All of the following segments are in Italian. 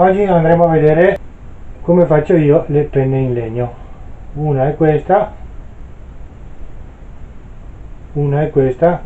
Oggi andremo a vedere come faccio io le penne in legno. Una è questa, una è questa.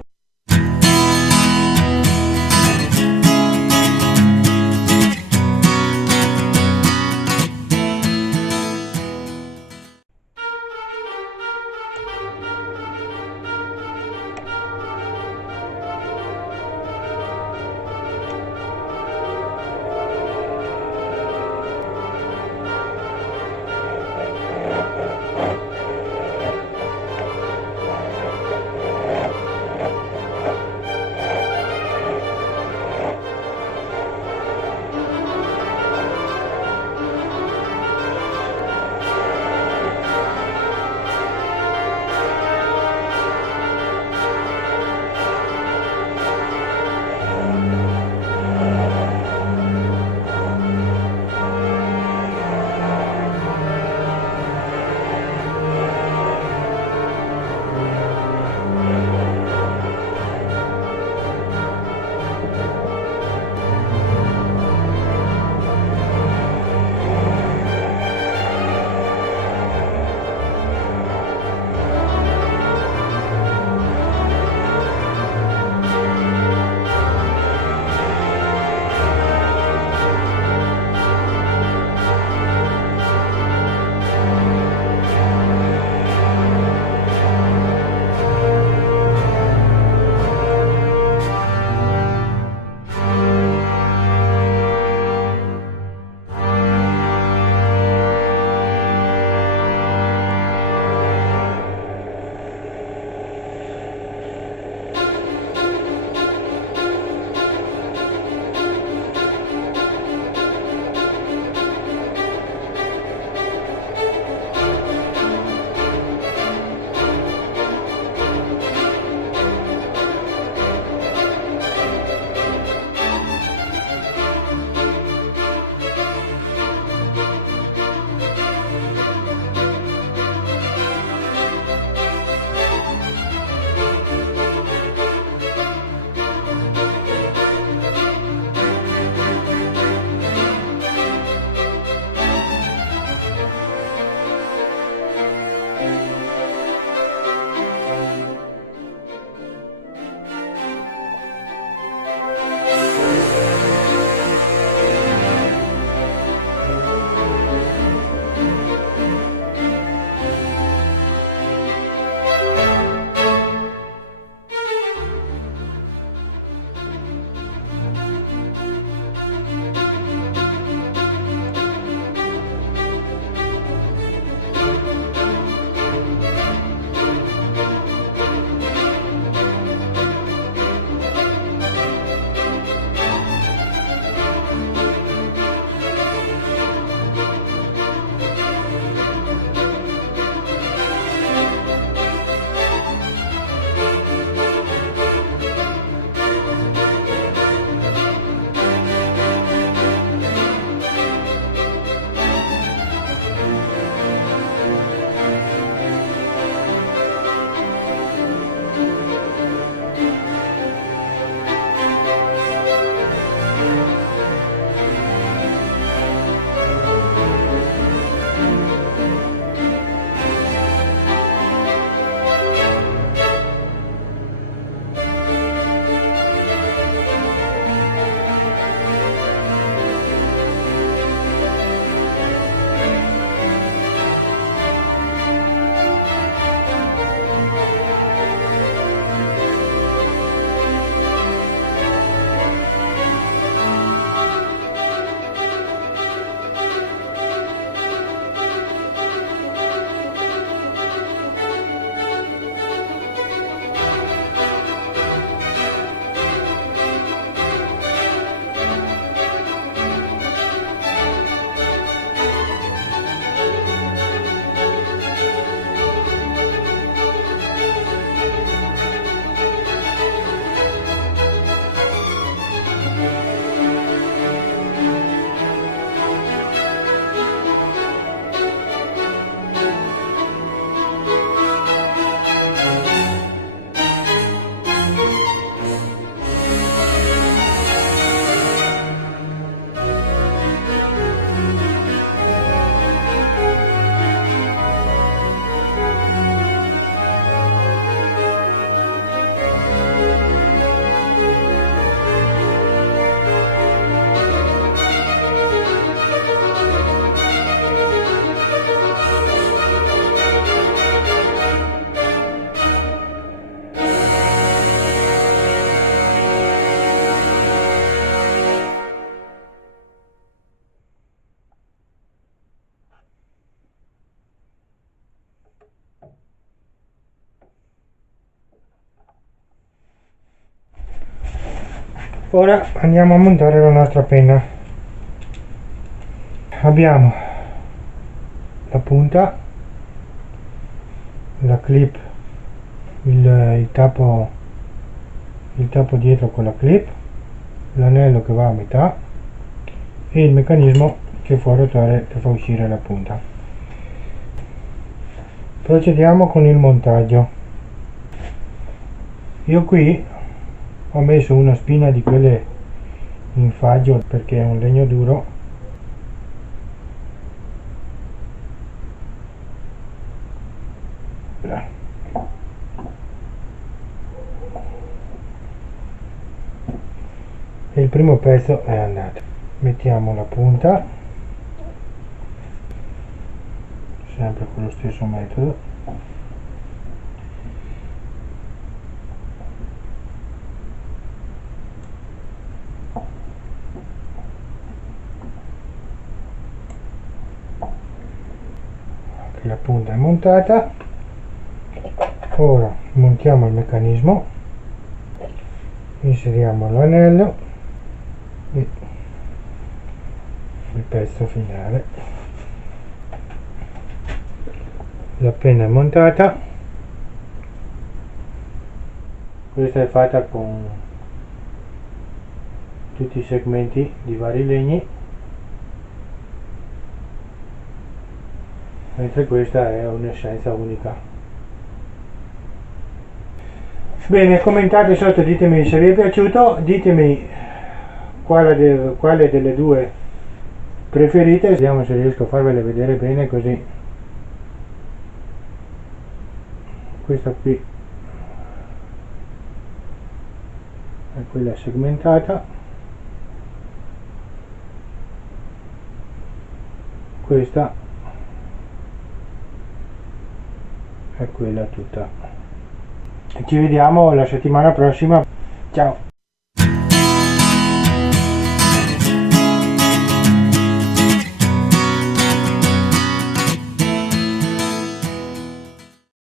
Ora andiamo a montare la nostra penna. Abbiamo la punta, la clip, il tappo dietro con la clip, l'anello che va a metà e il meccanismo che fa ruotare, che fa uscire la punta. Procediamo con il montaggio. Io qui ho messo una spina di quelle in faggio perché è un legno duro. E il primo pezzo è andato. Mettiamo la punta, sempre con lo stesso metodo. Anche la punta è montata. Ora montiamo il meccanismo, inseriamo l'anello e il pezzo finale. La penna è montata. Questa è fatta con tutti i segmenti di vari legni, mentre questa è un'essenza unica. Bene, commentate sotto, ditemi se vi è piaciuto, ditemi quale delle due preferite, vediamo se riesco a farvele vedere bene così. Questa qui è quella segmentata, questa è quella tutta. Ci vediamo la settimana prossima, ciao!